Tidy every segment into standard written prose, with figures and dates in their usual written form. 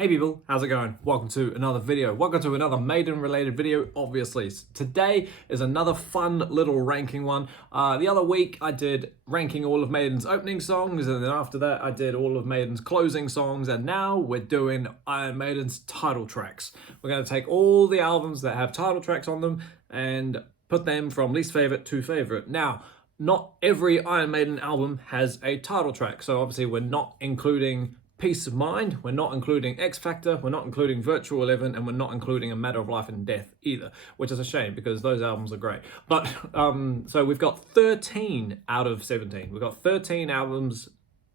Hey people, how's it going? Welcome to another video. Welcome to another Maiden related video, obviously. Today is another fun little ranking one. The other week I did ranking all of Maiden's opening songs, and then after that I did all of Maiden's closing songs, and now we're doing Iron Maiden's title tracks. We're going to take all the albums that have title tracks on them and put them from least favorite to favorite. Now, not every Iron Maiden album has a title track, so obviously we're not including Peace of Mind, we're not including X Factor, we're not including Virtual 11, and we're not including A Matter of Life and Death either, which is a shame because those albums are great. But, so we've got 13 out of 17. We've got 13 albums,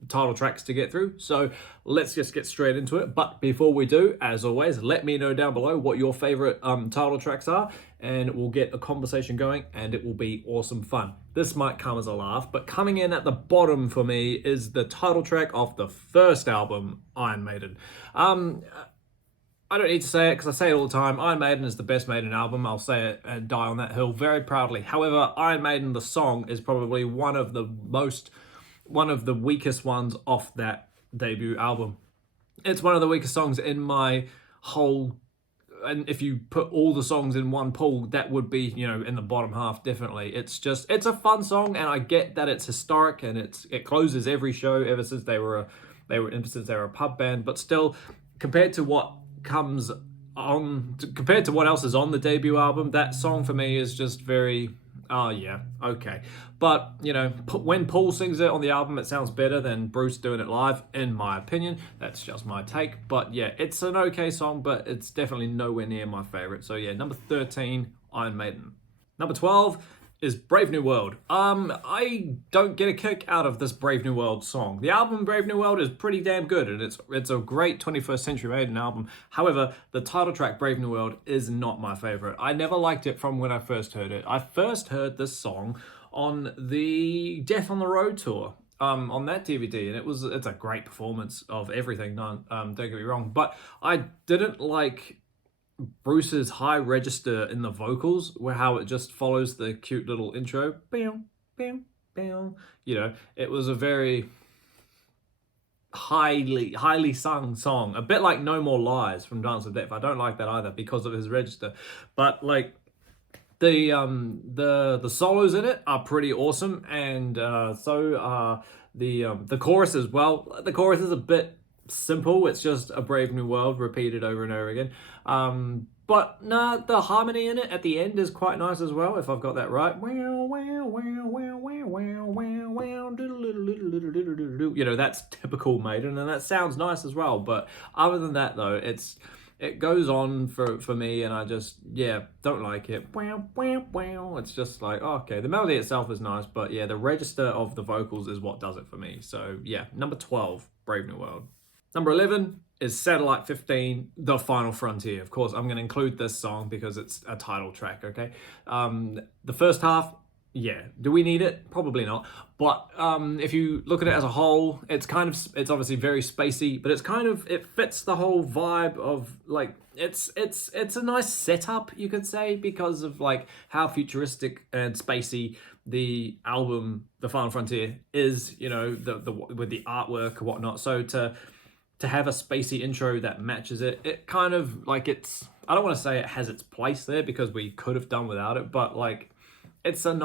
title tracks to get through, so let's just get straight into it. But before we do, as always, let me know down below what your favorite title tracks are, and we'll get a conversation going, and it will be awesome fun. This might come as a laugh, but coming in at the bottom for me is the title track of the first album, Iron Maiden. I don't need to say it because I say it all the time. Iron Maiden is the best Maiden album. I'll say it and die on that hill very proudly. However, Iron Maiden, the song, is probably one of the weakest ones off that debut album. It's one of the weakest songs in my whole, and if you put all the songs in one pool, that would be, in the bottom half, definitely. It's a fun song, and I get that it's historic, and it closes every show ever since they were a pub band, but still, compared to what else is on the debut album, that song for me is just very, oh yeah, okay. But, when Paul sings it on the album, it sounds better than Bruce doing it live, in my opinion. That's just my take. But yeah, it's an okay song, but it's definitely nowhere near my favorite. So yeah, number 13, Iron Maiden. Number 12 is Brave New World. I don't get a kick out of this Brave New World song. The album Brave New World is pretty damn good, and it's a great 21st Century Maiden album. However, the title track Brave New World is not my favorite. I never liked it from when I first heard it. I first heard this song on the Death on the Road tour, on that DVD, and it's a great performance of everything. Don't get me wrong, but I didn't like Bruce's high register in the vocals, where how it just follows the cute little intro. Bam, bam, bam. It was a very highly sung song, a bit like No More Lies from Dance of Death. I don't like that either because of his register, but like the solos in it are pretty awesome, and so are the chorus as well. The chorus is a bit simple. It's just a Brave New World repeated over and over again. But nah, the harmony in it at the end is quite nice as well, if I've got that right. That's typical Maiden, and that sounds nice as well. But other than that, though, it goes on for me, and I just, don't like it. It's just like, okay, the melody itself is nice, but yeah, the register of the vocals is what does it for me. So yeah, number 12, Brave New World. Number 11 is Satellite 15, The Final Frontier. Of course, I'm going to include this song because it's a title track, okay? The first half, yeah. Do we need it? Probably not. But if you look at it as a whole, it's obviously very spacey, but it fits the whole vibe of, like, it's a nice setup, you could say, because of like how futuristic and spacey the album The Final Frontier is, with the artwork and whatnot. So to have a spacey intro that matches it kind of like I don't want to say it has its place there because we could have done without it, but like it's an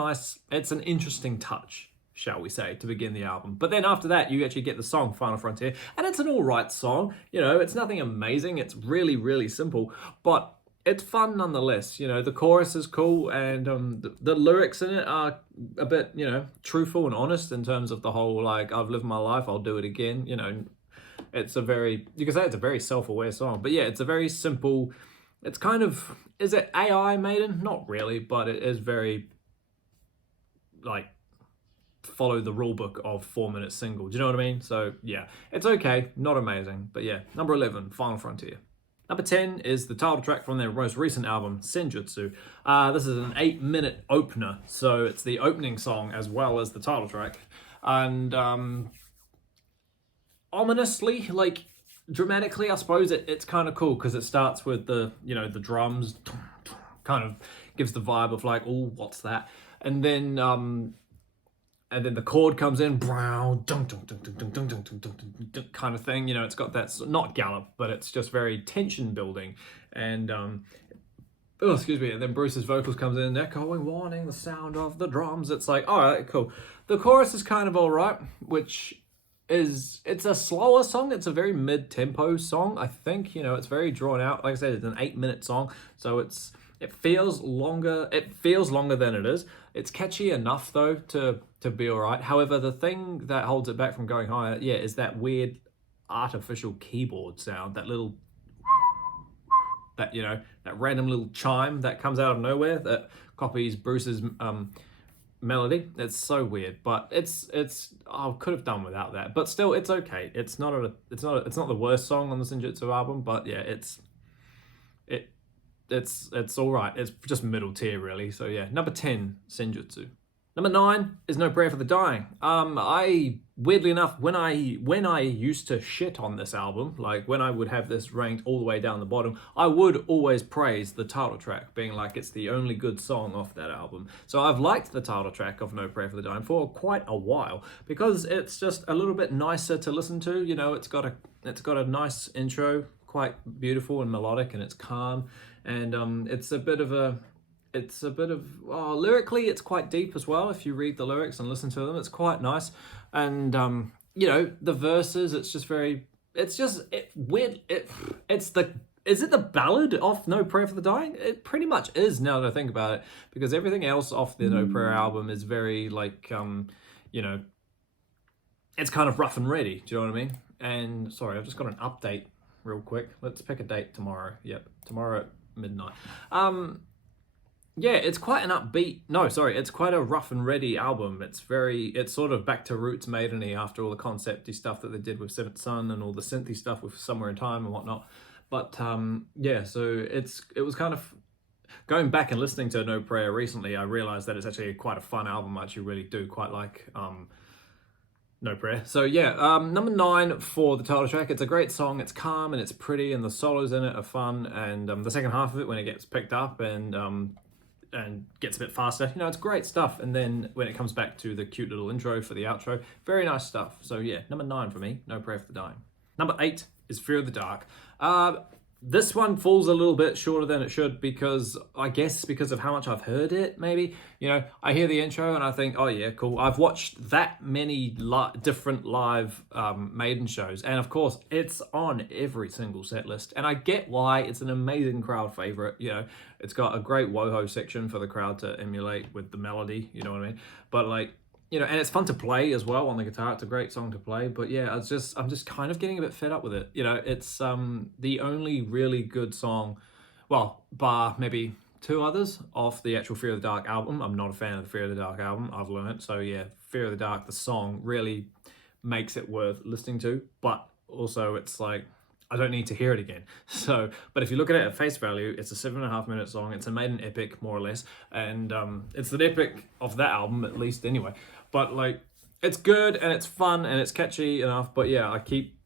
interesting touch, shall we say, to begin the album. But then after that, you actually get the song Final Frontier, and it's an all right song. It's nothing amazing. It's really, really simple, but it's fun nonetheless. The chorus is cool, and the lyrics in it are a bit, truthful and honest in terms of the whole, like, I've lived my life, I'll do it again. You can say it's a very self-aware song, but yeah, it's a very simple, it's kind of, is it AI Maiden? Not really, but it is very, like, follow the rule book of 4-minute single. Do you know what I mean? So yeah, it's okay, not amazing, but yeah, number 11, Final Frontier. Number 10 is the title track from their most recent album, Senjutsu. This is an 8-minute opener, so it's the opening song as well as the title track, and ominously, like, dramatically, I suppose it's kind of cool because it starts with the drums, kind of gives the vibe of like, oh, what's that? And then and then the chord comes in, brow, dun, dun, dun, dun, dun, dun, dun, dun, dun, dun, dun, kind of thing. You know, it's got that not gallop, but it's just very tension building, and oh, excuse me, and then Bruce's vocals comes in, echoing, warning, the sound of the drums. It's like, all right, cool. The chorus is kind of all right, which it's a slower song. It's a very mid-tempo song, I think. You know, it's very drawn out. Like I said, it's an 8-minute song, so it feels longer. It feels longer than it is. It's catchy enough though to be all right. However, the thing that holds it back from going higher, yeah, is that weird artificial keyboard sound, that little that, you know, that random little chime that comes out of nowhere that copies Bruce's melody. It's so weird, but it's I could have done without that, but still it's okay. It's not the worst song on the Senjutsu album, but yeah, it's all right. It's just middle tier really. So yeah, number 10, Senjutsu. Number 9 is No Prayer for the Dying. I weirdly enough, when I used to shit on this album, like when I would have this ranked all the way down the bottom, I would always praise the title track, being like it's the only good song off that album. So I've liked the title track of No Prayer for the Dying for quite a while because it's just a little bit nicer to listen to. You know, it's got a nice intro, quite beautiful and melodic, and it's calm, and it's a bit of lyrically it's quite deep as well. If you read the lyrics and listen to them, it's quite nice. And you know, the verses, it's is it the ballad off No Prayer for the Dying? It pretty much is, now that I think about it, because everything else off the No Prayer album is very like you know, it's kind of rough and ready. Do you know what I mean? And sorry, I've just got an update real quick. Let's pick a date tomorrow. Yep, tomorrow at midnight. Yeah, it's quite an upbeat. No, sorry, it's quite a rough and ready album. It's sort of back to roots Maiden-y after all the concept-y stuff that they did with Seventh Son and all the synthy stuff with Somewhere in Time and whatnot. But yeah, so it was kind of going back and listening to No Prayer recently. I realized that it's actually quite a fun album. I actually really do quite like No Prayer. So yeah, number 9 for the title track. It's a great song. It's calm and it's pretty, and the solos in it are fun. And the second half of it, when it gets picked up and gets a bit faster, you know, it's great stuff. And then when it comes back to the cute little intro for the outro, very nice stuff. So yeah, number 9 for me, No Prayer for the Dying. Number 8 is Fear of the Dark. This one falls a little bit shorter than it should because I guess because of how much I've heard it, maybe. You know, I hear the intro and I think, oh yeah, cool. I've watched that many different live Maiden shows, and of course it's on every single set list, and I get why. It's an amazing crowd favorite. You know, it's got a great woho section for the crowd to emulate with the melody, you know what I mean? But like, you know, and it's fun to play as well on the guitar. It's a great song to play. But yeah, I'm just kind of getting a bit fed up with it. You know, it's the only really good song, well, bar maybe 2 others off the actual Fear of the Dark album. I'm not a fan of the Fear of the Dark album, I've learned. So yeah, Fear of the Dark, the song, really makes it worth listening to. But also it's like, I don't need to hear it again. So, but if you look at it at face value, it's a 7.5-minute song. It's a Maiden epic, more or less. And it's the epic of that album, at least anyway. But like, it's good and it's fun and it's catchy enough. But yeah, I keep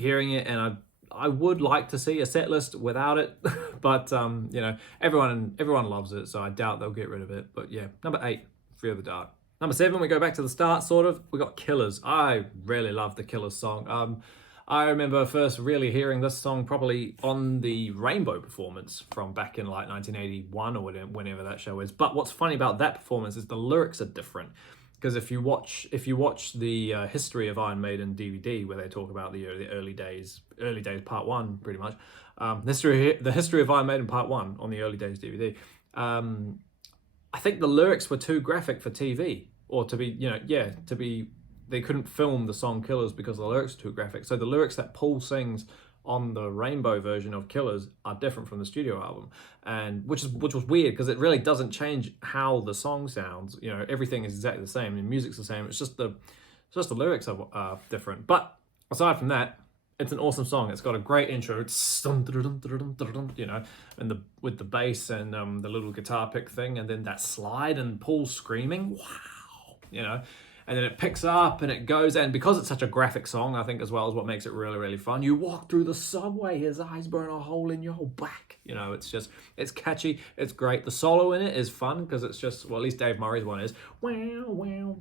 hearing it, and I would like to see a set list without it. But you know, everyone loves it, so I doubt they'll get rid of it. But yeah, number 8, Fear of the Dark. Number 7, we go back to the start, sort of. We got Killers. I really love the Killers song. I remember first really hearing this song probably on the Rainbow performance from back in like 1981 or whenever that show is. But what's funny about that performance is the lyrics are different. Because if you watch the History of Iron Maiden DVD, where they talk about the early days part 1, pretty much, the history of Iron Maiden part 1 on the early days DVD, I think the lyrics were too graphic for TV, or to be, they couldn't film the song Killers because the lyrics are too graphic. So the lyrics that Paul sings on the Rainbow version of Killers are different from the studio album, and which was weird because it really doesn't change how the song sounds. You know, everything is exactly the same, the music's the same. It's just the lyrics are different. But aside from that, it's an awesome song. It's got a great intro. It's you know, and with the bass and the little guitar pick thing, and then that slide and Paul screaming, wow, you know. And then it picks up and it goes, and because it's such a graphic song, I think as well, is what makes it really, really fun. You walk through the subway, his eyes burn a hole in your back. You know, it's catchy, it's great. The solo in it is fun because it's just, well, at least Dave Murray's one is, wow, wow,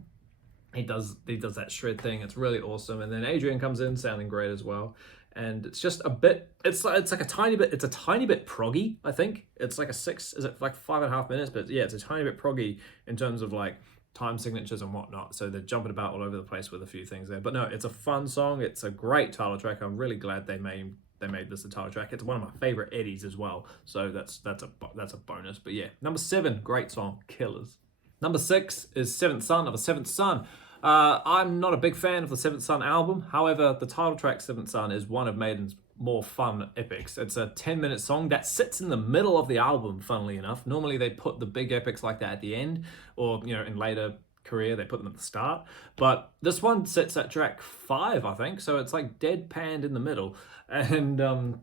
He does that shred thing. It's really awesome. And then Adrian comes in sounding great as well. And it's just a bit. It's like a tiny bit. It's a tiny bit proggy. I think it's like a six. Is it like 5.5 minutes? But yeah, it's a tiny bit proggy in terms of like time signatures and whatnot. So they're jumping about all over the place with a few things there. But no, it's a fun song. It's a great title track. I'm really glad they made this a title track. It's one of my favorite Eddies as well. So that's a bonus. But yeah, number 7, great song, Killers. Number 6 is Seventh Son of a Seventh Son. I'm not a big fan of the Seventh Son album. However, the title track Seventh Son is one of Maiden's more fun epics. It's a 10-minute song that sits in the middle of the album, funnily enough. Normally they put the big epics like that at the end, or in later career they put them at the start. But this one sits at track 5, I think. So it's like deadpanned in the middle. And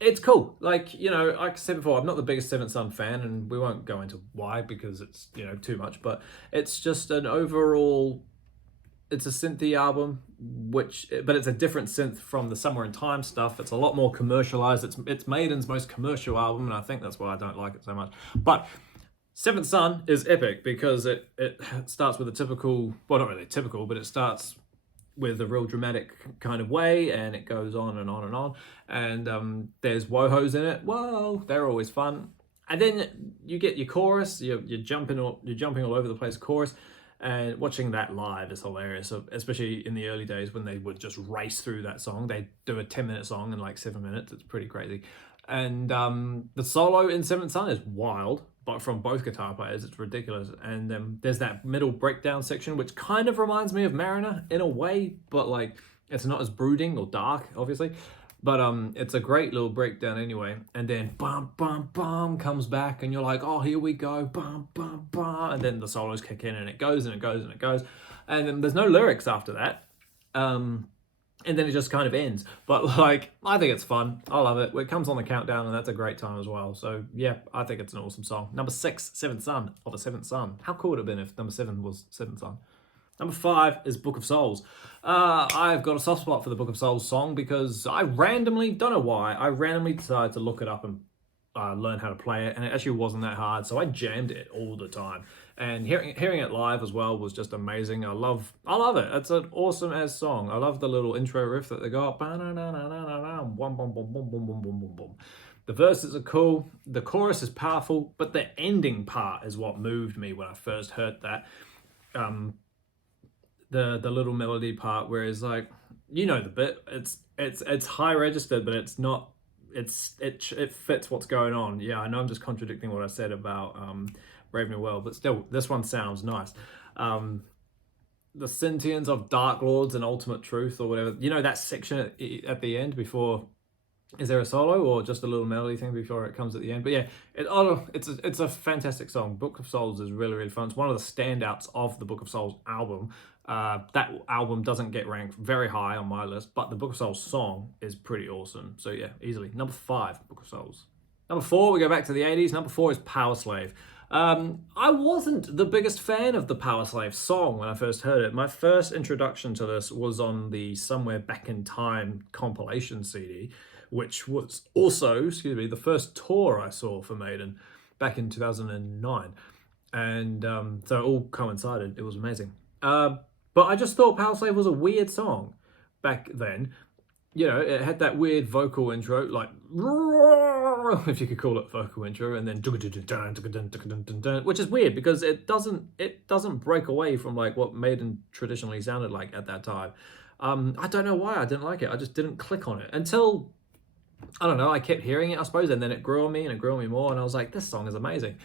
it's cool. Like I said before, I'm not the biggest Seventh Son fan, and we won't go into why because it's too much. But it's just an overall. It's a synthy album, but it's a different synth from the Somewhere in Time stuff. It's a lot more commercialized. It's Maiden's most commercial album, and I think that's why I don't like it so much. But Seventh Son is epic because it starts with a typical, well, not really typical, but it starts with a real dramatic kind of way, and it goes on and on and on. And there's wohos in it. Whoa, they're always fun. And then you get your chorus. You're jumping all over the place. Chorus, and watching that live is hilarious. Especially in the early days when they would just race through that song. They do a 10-minute song in like 7 minutes. It's pretty crazy. And the solo in Seventh Son is wild, but from both guitar players, it's ridiculous. And there's that middle breakdown section, which kind of reminds me of Mariner in a way, but like it's not as brooding or dark, obviously. But it's a great little breakdown anyway. And then bum bum bum comes back, and you're like, oh, here we go, bum bum bum, and then the solos kick in, and it goes and it goes and it goes, and then there's no lyrics after that. And then it just kind of ends. But like, I think it's fun. I love it. It comes on the countdown, and that's a great time as well. So yeah, I think it's an awesome song. Number 6, Seventh Son of a Seventh Son. How cool would it have been if number 7 was Seventh Son? Number 5 is Book of Souls. I've got a soft spot for the Book of Souls song because I randomly, don't know why, I randomly decided to look it up and learn how to play it, and it actually wasn't that hard, so I jammed it all the time. And hearing it live as well was just amazing. I love it. It's an awesome as song. I love the little intro riff that they got. The verses are cool. The chorus is powerful, but the ending part is what moved me when I first heard that. The little melody part where it's like, the bit. It's high registered, but it's not. It fits what's going on. Yeah, I know I'm just contradicting what I said about Brave New World, but still, this one sounds nice. The sentience of Dark Lords and Ultimate Truth, or whatever. That section at the end before. Is there a solo or just a little melody thing before it comes at the end? But yeah, it's a fantastic song. Book of Souls is really, really fun. It's one of the standouts of the Book of Souls album. That album doesn't get ranked very high on my list, but the Book of Souls song is pretty awesome. So yeah, easily. Number 5, Book of Souls. Number 4, we go back to the 80s. Number 4 is Power Slave. I wasn't the biggest fan of the Power Slave song when I first heard it. My first introduction to this was on the Somewhere Back in Time compilation CD, which was also, the first tour I saw for Maiden back in 2009. And so it all coincided. It was amazing. But I just thought Power Slave was a weird song back then. It had that weird vocal intro, like, if you could call it vocal intro, and then which is weird because it doesn't break away from like what Maiden traditionally sounded like at that time. I don't know why I didn't like it. I just didn't click on it until, I don't know, I kept hearing it, I suppose, and then it grew on me and it grew on me more, and I was like, this song is amazing.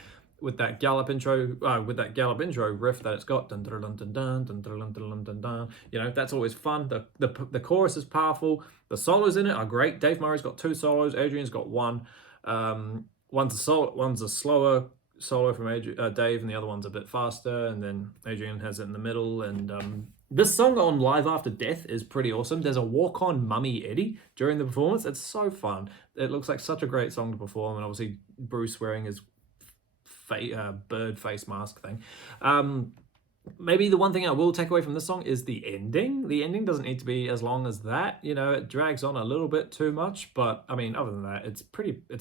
With that gallop intro riff that it's got, dun dun dun dun dun dun dun dun dun dun. That's always fun. The chorus is powerful. The solos in it are great. Dave Murray's got 2 solos. Adrian's got 1. One's a slower solo from Dave, and the other one's a bit faster. And then Adrian has it in the middle. And this song on Live After Death is pretty awesome. There's a walk-on Mummy Eddie during the performance. It's so fun. It looks like such a great song to perform, and obviously Bruce wearing his bird face mask thing. Maybe the one thing I will take away from this song is the ending. The ending doesn't need to be as long as that. It drags on a little bit too much, but I mean, other than that, it's a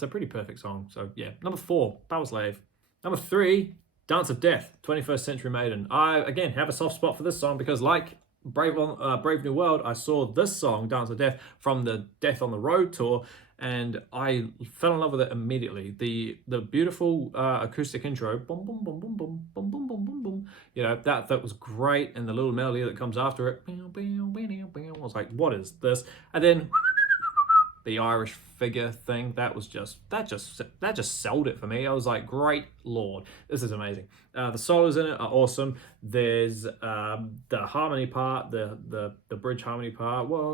pretty perfect song. So yeah, number 4, Power Slave. Number 3, Dance of Death, 21st Century Maiden. I, again, have a soft spot for this song because, like Brave New World, I saw this song, Dance of Death, from the Death on the Road tour, and I fell in love with it immediately. The beautiful acoustic intro, boom, boom, boom, boom, boom, boom, boom, boom, boom, boom. You know, that was great, and the little melody that comes after it, I was like, what is this? And then the Irish figure thing, that just sold it for me. I was like, great lord, this is amazing. The solos in it are awesome. There's the harmony part, the bridge harmony part. Whoa,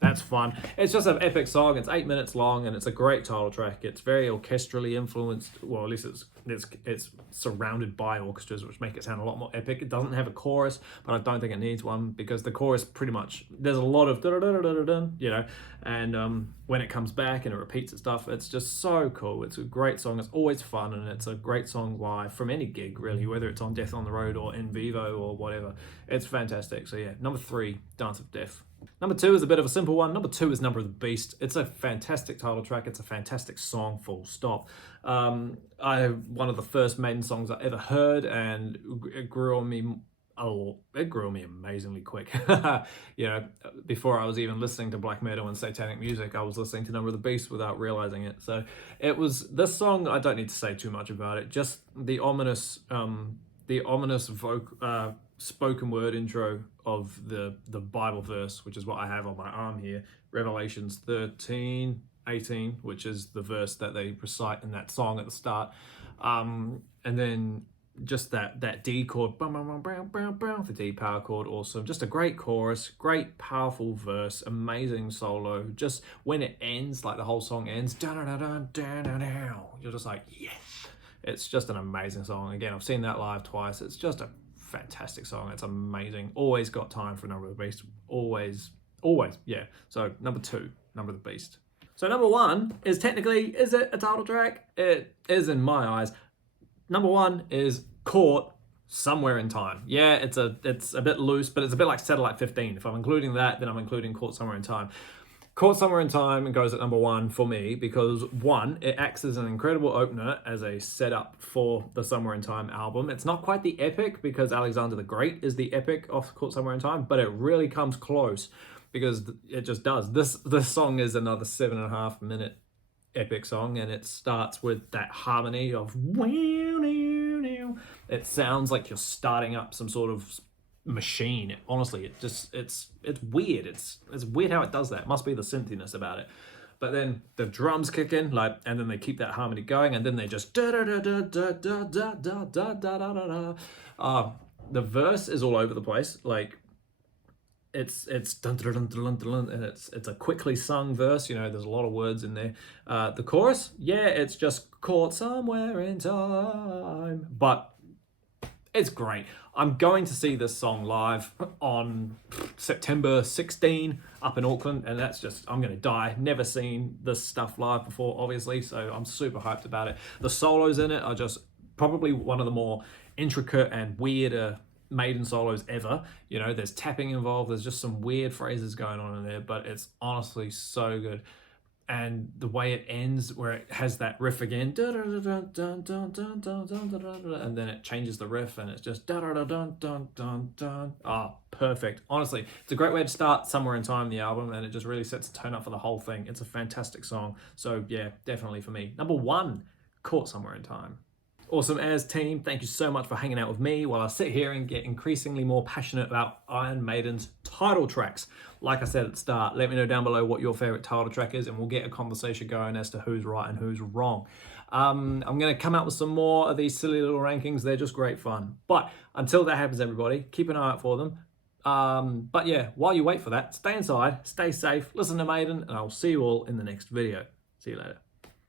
that's fun. It's just an epic song. It's 8 minutes long, and it's a great title track. It's very orchestrally influenced. Well, at least it's surrounded by orchestras, which make it sound a lot more epic. It doesn't have a chorus, but I don't think it needs one because the chorus pretty much, there's a lot of you know, and when it comes back and it repeats its stuff, it's just so cool. It's a great song. It's always fun, and it's a great song live from any gig really, whether it's on Death on the Road or in vivo or whatever. It's fantastic. So yeah, number 3, Dance of Death. Number 2 is a bit of a simple one. Number 2 is Number of the Beast. It's a fantastic title track. It's a fantastic song, full stop. One of the first Maiden songs I ever heard, and it grew on me. Oh, it grew on me amazingly quick. You know, before I was even listening to black metal and satanic music, I was listening to Number of the Beast without realizing it. So it was this song. I don't need to say too much about it. Just the ominous spoken word intro of the Bible verse, which is what I have on my arm here, Revelations 13:18, which is the verse that they recite in that song at the start, and then just that D chord, the D power chord, awesome. Just a great chorus, great powerful verse, amazing solo. Just when it ends, like the whole song ends, you're just like, yes. It's just an amazing song. Again, I've seen that live twice. It's just a fantastic song. It's amazing. Always got time for Number of the Beast. Always, yeah. So number 2, Number of the Beast. So number 1 is technically, is it a title track? It is in my eyes. Number 1 is Caught Somewhere in Time. Yeah, it's a bit loose, but it's a bit like Satellite 15. If I'm including that, then I'm including Caught Somewhere in Time. Caught Somewhere in Time goes at number 1 for me because 1, it acts as an incredible opener, as a setup for the Somewhere in Time album. It's not quite the epic because Alexander the Great is the epic of Caught Somewhere in Time, but it really comes close because it just does. This song is another 7.5 minute epic song, and it starts with that harmony of it sounds like you're starting up some sort of machine. Honestly, it's weird. It's weird how it does that. It must be the synthiness about it. But then the drums kick in, like, and then they keep that harmony going, and then they just the verse is all over the place. Like it's dun, dun, dun, dun, dun, dun, and it's a quickly sung verse. You know, there's a lot of words in there. The chorus, yeah, it's just caught somewhere in time, but it's great. I'm going to see this song live on September 16 up in Auckland, and that's just, I'm going to die. Never seen this stuff live before, obviously, so I'm super hyped about it. The solos in it are just probably one of the more intricate and weirder Maiden solos ever. You know, there's tapping involved, there's just some weird phrases going on in there, but it's honestly so good. And the way it ends, where it has that riff again, and then it changes the riff, and it's just perfect. Honestly, it's a great way to start Somewhere in Time, the album, and it just really sets the tone up for the whole thing. It's a fantastic song. So yeah, definitely for me. Number 1, Caught Somewhere in Time. Awesome as team, thank you so much for hanging out with me while I sit here and get increasingly more passionate about Iron Maiden's title tracks. Like I said at the start, let me know down below what your favorite title track is, and we'll get a conversation going as to who's right and who's wrong. I'm going to come out with some more of these silly little rankings. They're just great fun. But until that happens, everybody, keep an eye out for them. But yeah, while you wait for that, stay inside, stay safe, listen to Maiden, and I'll see you all in the next video. See you later.